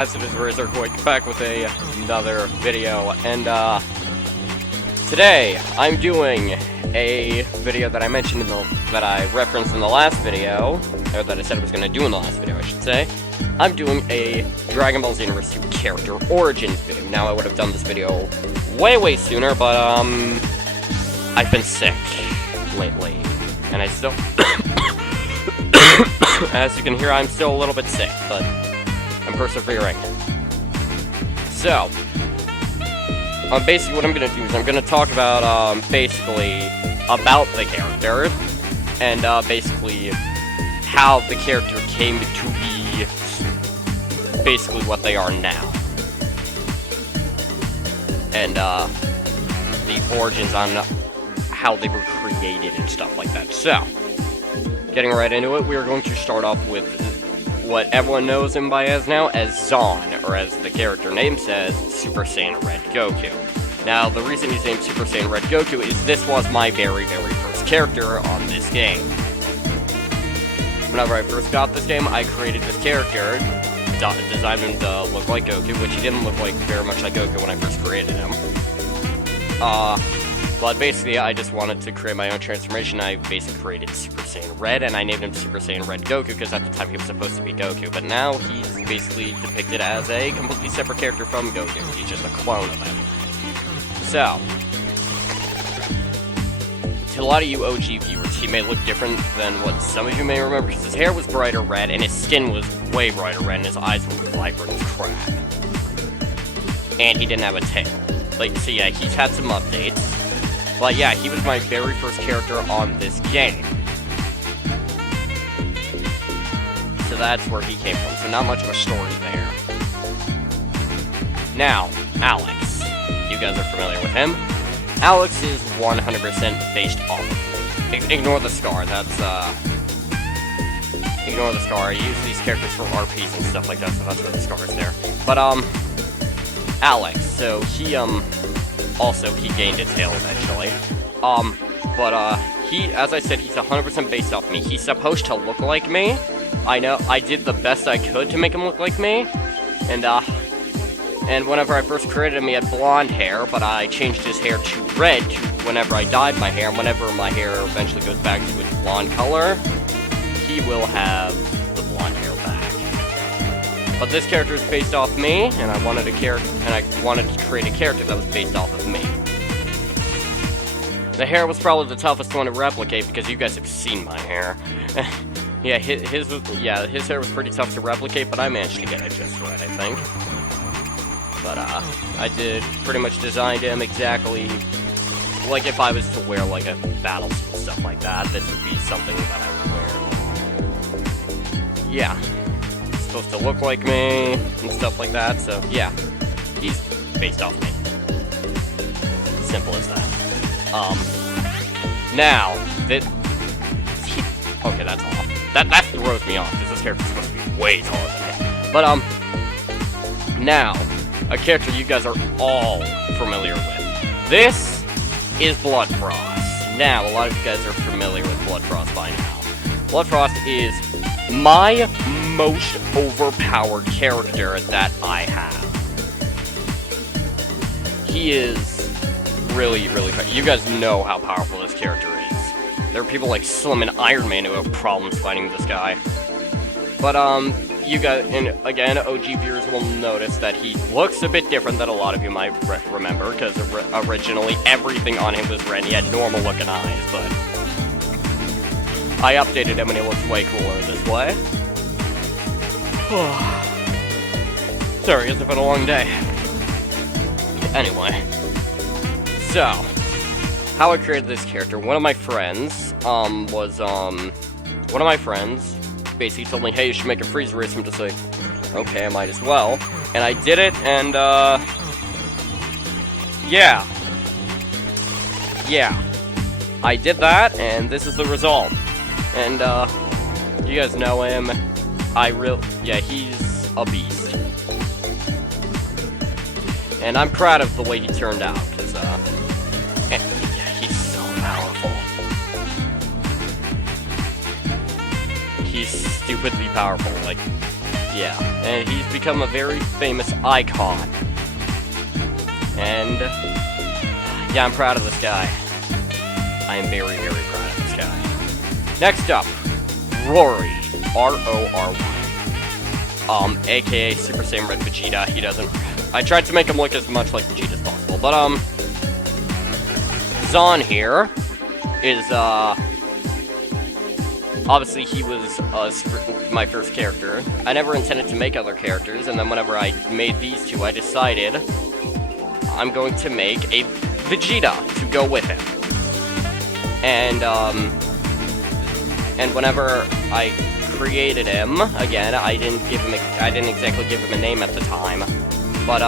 As it is, Razor going back with another video, and today I'm doing a video that I mentioned that I referenced in the last video, or that I said I was going to do in the last video, I should say. I'm doing a Dragon Ball Xenoverse 2 Character Origins video. Now, I would have done this video way sooner, but I've been sick lately, and I still, as you can hear, I'm still a little bit sick, but I'm persevering. So, basically what I'm going to do is I'm going to talk about, basically, about the character, and, basically, how the character came to be, basically, what they are now. And, the origins on how they were created and stuff like that. So, getting right into it, we are going to start off with what everyone knows him by as now as Zon, or as the character name says, Super Saiyan Red Goku. Now, the reason he's named Super Saiyan Red Goku is this was my very first character on this game. Whenever I first got this game, I created this character, designed him to look like Goku, which he didn't look like very much like Goku when I first created him. But basically, I just wanted to create my own transformation. I basically created Super Saiyan Red, and I named him Super Saiyan Red Goku, because at the time he was supposed to be Goku. But now, he's basically depicted as a completely separate character from Goku. He's just a clone of him. So, to a lot of you OG viewers, he may look different than what some of you may remember, because his hair was brighter red, and his skin was way brighter red, and his eyes were vibrant as crap. And he didn't have a tail. Like, so yeah, he's had some updates. But yeah, he was my very first character on this game. So that's where he came from. So not much of a story there. Now, Alex. You guys are familiar with him. Alex is 100% based off of me. Ignore the scar. That's, ignore the scar. I use these characters for RPs and stuff like that, so that's where the scar is there. But, Alex. So he, also, he gained a tail eventually. He, as I said, he's 100% based off me. He's supposed to look like me. I know, I did the best I could to make him look like me. And whenever I first created him, he had blonde hair, but I changed his hair to red whenever I dyed my hair. And whenever my hair eventually goes back to its blonde color, he will have the blonde hair back. But this character is based off me, and I wanted to create a character that was based off of me. The hair was probably the toughest one to replicate because you guys have seen my hair. Yeah, his hair was pretty tough to replicate, but I managed to get it just right, I think. But I did pretty much designed him exactly like if I was to wear like a battle suit and stuff like that. This would be something that I would wear. Yeah. Supposed to look like me and stuff like that, so yeah, he's based off me. Simple as that. Now okay, that's off. That throws me off because this character's supposed to be way taller than me. But now a character you guys are all familiar with. This is Bloodfrost. Now a lot of you guys are familiar with Bloodfrost by now. Bloodfrost is my most overpowered character that I have. He is really powerful. You guys know how powerful this character is. There are people like Slim and Iron Man who have problems fighting this guy. But, you guys, and again, OG viewers will notice that he looks a bit different than a lot of you might remember, because originally everything on him was red. He had normal looking eyes, but I updated him and he looks way cooler this way. Sorry, it's been a long day. Anyway, so how I created this character. One of my friends basically told me, hey, you should make a freeze race. I'm just like, okay, I might as well. And I did it, and yeah, I did that, and this is the result. And you guys know him. He's a beast. And I'm proud of the way he turned out, because, he's so powerful. He's stupidly powerful, like, Yeah, and he's become a very famous icon. And yeah, I'm proud of this guy. I am very, very proud of this guy. Next up, Rory, R-O-R-Y. AKA Super Saiyan Red Vegeta. He doesn't. I tried to make him look as much like Vegeta as possible, but Zon here is obviously he was my first character. I never intended to make other characters, and then whenever I made these two, I decided I'm going to make a Vegeta to go with him. And whenever I created him, again, I didn't exactly give him a name at the time. But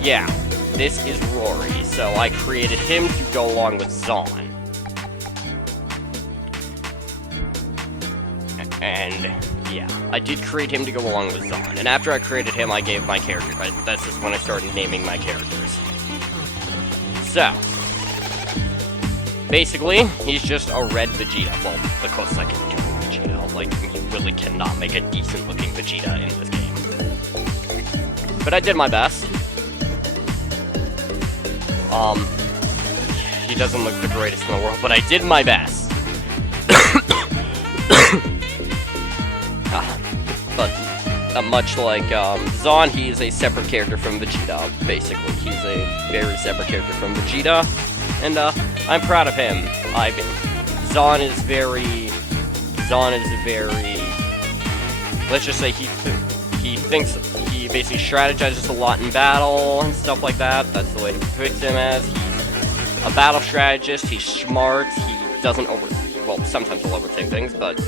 yeah, this is Rory, so I created him to go along with Zon. And yeah, I did create him to go along with Zon. And after I created him, I gave my character. That's just when I started naming my characters. So, basically, he's just a red Vegeta. Well, the closest I can do to Vegeta. Like, you really cannot make a decent-looking Vegeta in this game. But I did my best. He doesn't look the greatest in the world, but I did my best. But much like Zon, he is a separate character from Vegeta, basically. He's a very separate character from Vegeta, and I'm proud of him. Zon is very, let's just say he basically strategizes a lot in battle and stuff like that. That's the way to depict him as. He's a battle strategist, he's smart, he doesn't well, sometimes he'll overthink things, but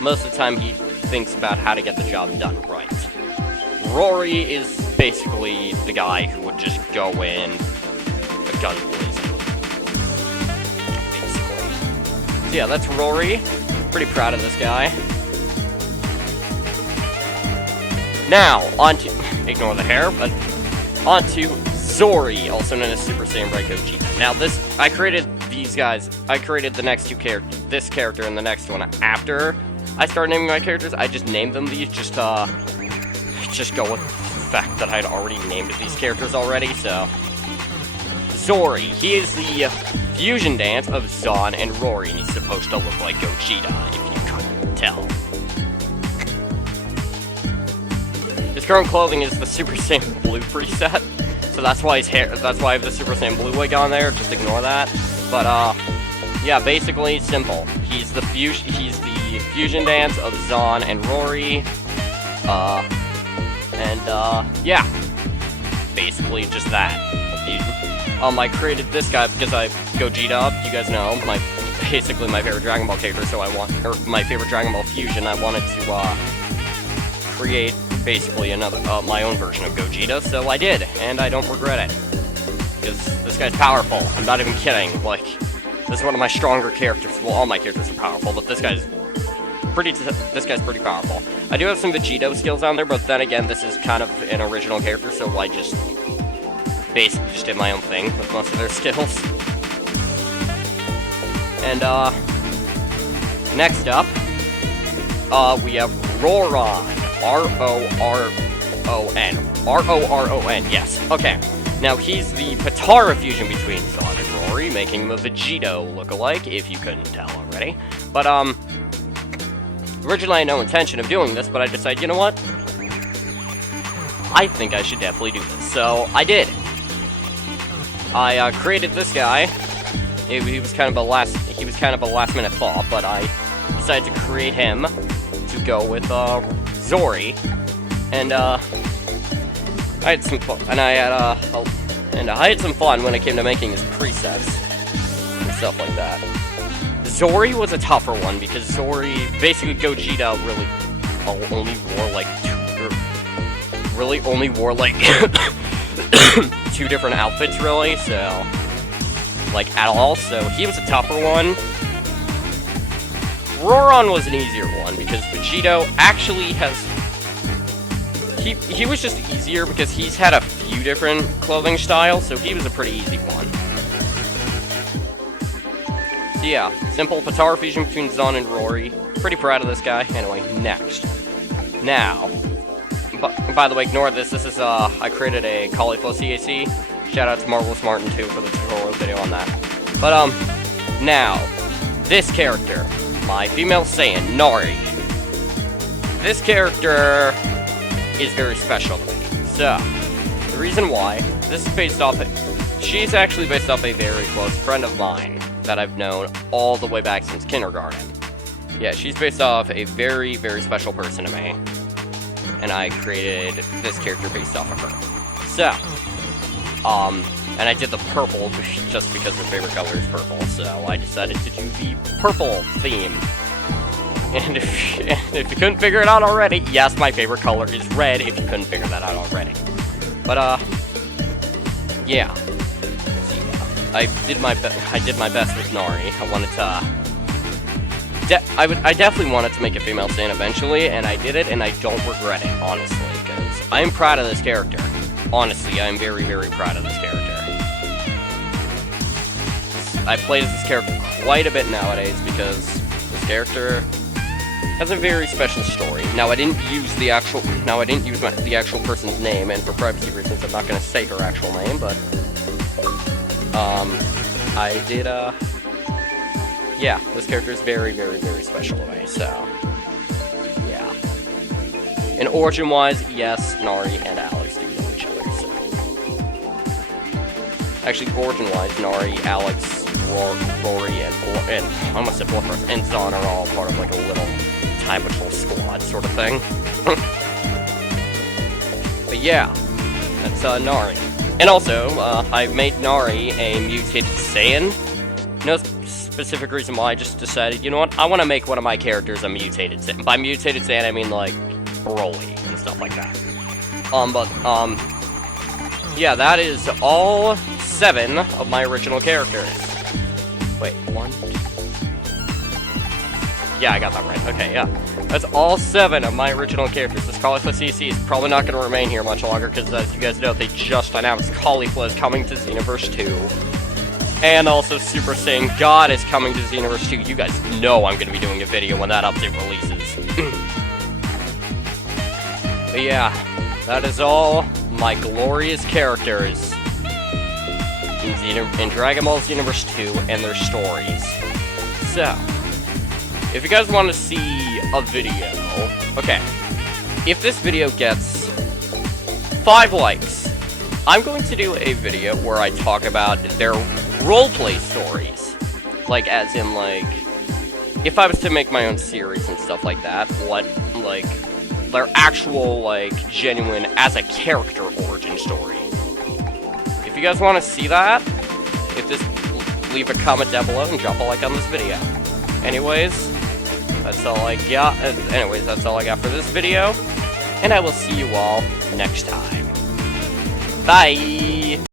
most of the time he thinks about how to get the job done right. Rory is basically the guy who would just go in, a gun blazing, basically. So yeah, that's Rory. Pretty proud of this guy. Now, onto, ignore the hair, but onto Zory, also known as Super Saiyan Red Vegeta. Now I created these guys, I created the next two characters, this character and the next one after I started naming my characters. I just named them these just go with the fact that I had already named these characters already, so. Zory, he is the fusion dance of Zon and Rory, and he's supposed to look like Gogeta, if you couldn't tell. His current clothing is the Super Saiyan Blue preset, so that's why that's why I have the Super Saiyan Blue wig on there, just ignore that. But, yeah, basically, simple. He's the fusion dance of Zon and Rory, yeah, basically just that. I created this guy because Gogeta, you guys know, basically my favorite Dragon Ball character, so my favorite Dragon Ball fusion, I wanted to, create basically my own version of Gogeta, so I did, and I don't regret it. Because this guy's powerful, I'm not even kidding, like, this is one of my stronger characters. Well, all my characters are powerful, but this guy's pretty powerful. I do have some Vegito skills on there, but then again, this is kind of an original character, so I just basically just did my own thing with most of their skills. And, next up, we have Roron. R-O-R-O-N. R-O-R-O-N, yes. Okay. Now, he's the Patara fusion between Zon and Rory, making him a Vegito look-alike, if you couldn't tell already. But, originally I had no intention of doing this, but I decided, you know what? I think I should definitely do this. So, I did. I, created this guy. He was kind of a last-minute thought, but I decided to create him to go with, Zory. And, I had some fun, and I had some fun when it came to making his presets and stuff like that. Zory was a tougher one because Zory, basically Gogeta only wore like two different outfits really, so like at all. So he was a tougher one. Roron was an easier one because Vegito actually has. He was just easier because he's had a few different clothing styles, so he was a pretty easy one. So yeah, simple Patara fusion between Zon and Rory. Pretty proud of this guy. Anyway, next. Now, by the way, ignore this. This is, I created a cauliflower CAC. Shout out to Marvelous Martin, too, for the tutorial video on that. But, now, this character, my female Saiyan, Nori. This character is very special to me. So, the reason why, this is based off, she's actually based off a very close friend of mine that I've known all the way back since kindergarten. Yeah, she's based off a very, very special person to me. And I created this character based off of her. So, and I did the purple just because her favorite color is purple, so I decided to do the purple theme. And if you couldn't figure it out already, yes, my favorite color is red, if you couldn't figure that out already. But, yeah. I did my best with Nori. I wanted to... I definitely wanted to make a female Saiyan eventually, and I did it, and I don't regret it, honestly, because I'm proud of this character. Honestly, I'm very, very proud of this character. I play as this character quite a bit nowadays, because this character has a very special story. Now, I didn't use the actual... the actual person's name, and for privacy reasons, I'm not going to say her actual name, but... I did, yeah, this character is very, very, very special to me, so, yeah. And origin-wise, yes, Nori and Alex do know each other, so. Actually, origin-wise, Nori, Alex, Rory, and I almost said Warforce, and Zon are all part of, like, a little Time Patrol squad sort of thing. But yeah, that's, Nori. And also, I made Nori a mutated Saiyan. No specific reason why, I just decided, you know what, I want to make one of my characters a mutated Saiyan. By mutated Saiyan, I mean, like, Rory and stuff like that. Yeah, that is all 7 of my original characters. Wait, 1? Yeah, I got that right. Okay, yeah. That's all 7 of my original characters. This Caulifla CC is probably not going to remain here much longer, because as you guys know, they just announced Caulifla is coming to Xenoverse 2. And also Super Saiyan God is coming to Xenoverse 2. You guys know I'm going to be doing a video when that update releases. But yeah, that is all my glorious characters in Dragon Ball Xenoverse 2 and their stories. So, if you guys want to see a video, okay, if this video gets 5 likes, I'm going to do a video where I talk about their roleplay stories. Like, as in, like, if I was to make my own series and stuff like that, what, like, their actual, like, genuine, as a character origin story. If you guys want to see that, leave a comment down below and drop a like on this video. Anyways, that's all I got. That's all I got for this video, and I will see you all next time. Bye!